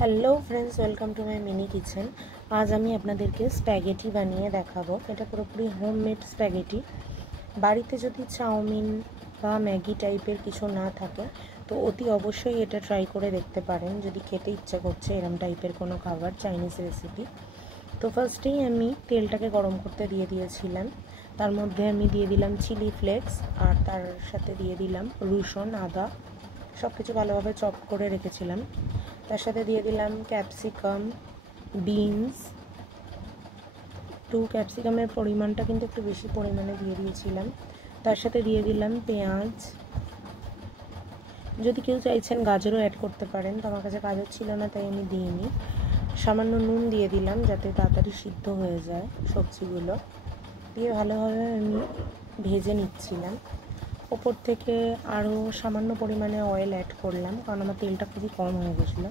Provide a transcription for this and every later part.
Hello friends, welcome to my mini kitchen. আজ আমি আপনাদেরকে স্প্যাগেটি বানিয়ে দেখাবো। এটা পুরোপুরি হোমমেড স্প্যাগেটি। বাড়িতে যদি চাউমিন বা ম্যাগি টাইপের কিছু না থাকে তো অতি অবশ্যই এটা ট্রাই করে দেখতে পারেন যদি খেতে ইচ্ছা করছে এরম টাইপের কোনো খাবার, চাইনিজ রেসিপি। তো ফার্স্টেই আমি তেলটাকে গরম করতে দিয়ে দিয়েছিলাম। তার মধ্যে আমি দিয়ে দিলাম চিলি ফ্লেক্স আর তার সাথে দিয়ে দিলাম রসুন, আদা, সব কিছু ভালোভাবে চপ করে রেখেছিলাম। তার সাথে দিয়ে দিলাম ক্যাপসিকাম, বিনস। ক্যাপসিকামের পরিমাণটা কিন্তু একটু বেশি পরিমাণে দিয়ে দিয়েছিলাম। তার সাথে দিয়ে দিলাম পেঁয়াজ। যদি কেউ চাইছেন গাজরও অ্যাড করতে পারেন, তো আমার কাছে গাজর ছিল না তাই আমি দিইনি। সামান্য নুন দিয়ে দিলাম যাতে তাড়াতাড়ি সিদ্ধ হয়ে যায় সবজিগুলো। দিয়ে ভালোভাবে আমি ভেজে নিচ্ছিলাম। ওপর থেকে আরও সামান্য পরিমাণে অয়েল অ্যাড করলাম কারণ আমার তেলটা খুবই কম হয়ে গেছিলো।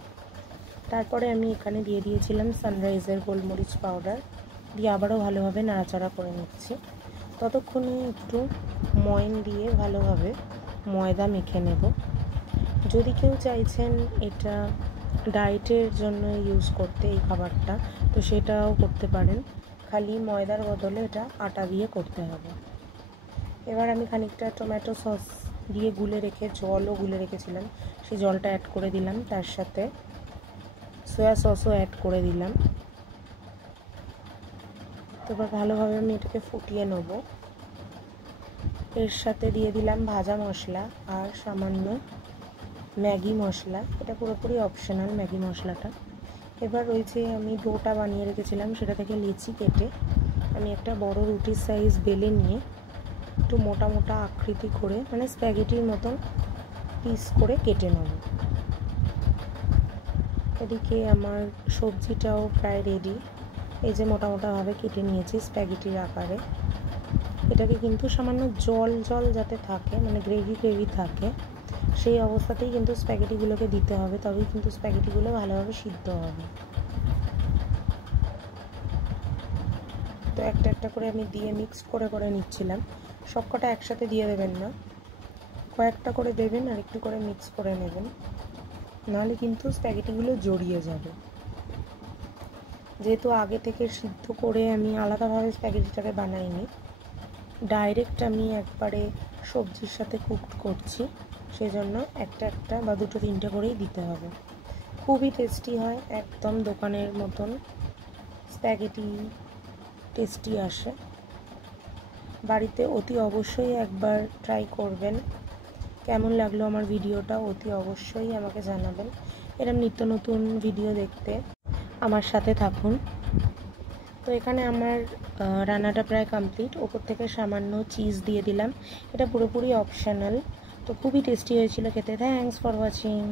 তারপরে আমি এখানে দিয়ে দিয়েছিলাম সানরাইজের গোলমরিচ পাউডার, দিয়ে আবারও ভালোভাবে নাড়াচাড়া করে নিচ্ছি। ততক্ষণে একটু ময়ন দিয়ে ভালোভাবে ময়দা মেখে নেব। যদি কেউ চাইছেন এটা ডায়েটের জন্য ইউজ করতে এই খাবারটা, তো সেটাও করতে পারেন। খালি ময়দার বদলে এটা আটা দিয়ে করতে হবে। এবার আমি খানিকটা টমেটো সস দিয়ে জলও গুলে রেখেছিলাম, সেই জলটা অ্যাড করে দিলাম। তার সাথে সয়া সসও অ্যাড করে দিলাম। তো এবার ভালোভাবে আমি এটাকে ফুটিয়ে নেব। এর সাথে দিয়ে দিলাম ভাজা মশলা আর সামান্য ম্যাগি মশলা। এটা পুরোপুরি অপশনাল ম্যাগি মশলাটা। এবার ওই যে আমি ডোটা বানিয়ে রেখেছিলাম সেটা থেকে লিচি কেটে আমি একটা বড় রুটির সাইজ বেলে নিয়ে একটু মোটা মোটা আকৃতি করে, মানে স্প্যাগেটির মতন পিস করে কেটে নেব। এদিকে আমার সবজিটাও প্রায় রেডি। এই যে মোটা মোটাভাবে কেটে নিয়েছি স্প্যাগেটির আকারে। এটাকে কিন্তু সামান্য জল যাতে থাকে, মানে গ্রেভি থাকে, সেই অবস্থাতেই কিন্তু স্প্যাগেটিগুলোকে দিতে হবে, তবেই কিন্তু স্প্যাগেটিগুলো ভালোভাবে সিদ্ধ হবে। তো একটা একটা করে আমি দিয়ে মিক্স করে নিচ্ছিলাম। সবকটা একসাথে দিয়ে দেবেন না, কয়েকটা করে দেবেন আর একটু করে মিক্স করে নেবেন, নাহলে কিন্তু স্প্যাগেটিগুলো জড়িয়ে যাবে। যেহেতু আগে থেকে সিদ্ধ করে আমি আলাদাভাবে স্প্যাগেটিটাকে বানাইনি, ডাইরেক্ট আমি একবারে সবজির সাথে কুকড করছি, সেজন্য একটা বা দুটো তিনটে করেই দিতে হবে। খুবই টেস্টি হয়, একদম দোকানের মতন স্প্যাগেটি টেস্টি আসে। বাড়িতে অতি অবশ্যই একবার ট্রাই করবেন। কেমন লাগলো আমার ভিডিওটা অতি অবশ্যই আমাকে জানাবেন। এরকম নিত্য নতুন ভিডিও দেখতে আমার সাথে থাকুন। তো এখানে আমার রান্নাটা প্রায় কমপ্লিট। ওপর থেকে সামান্য চিজ দিয়ে দিলাম, এটা পুরোপুরি অপশনাল। তো খুবই টেস্টি হয়েছিল খেতে। Thanks for watching.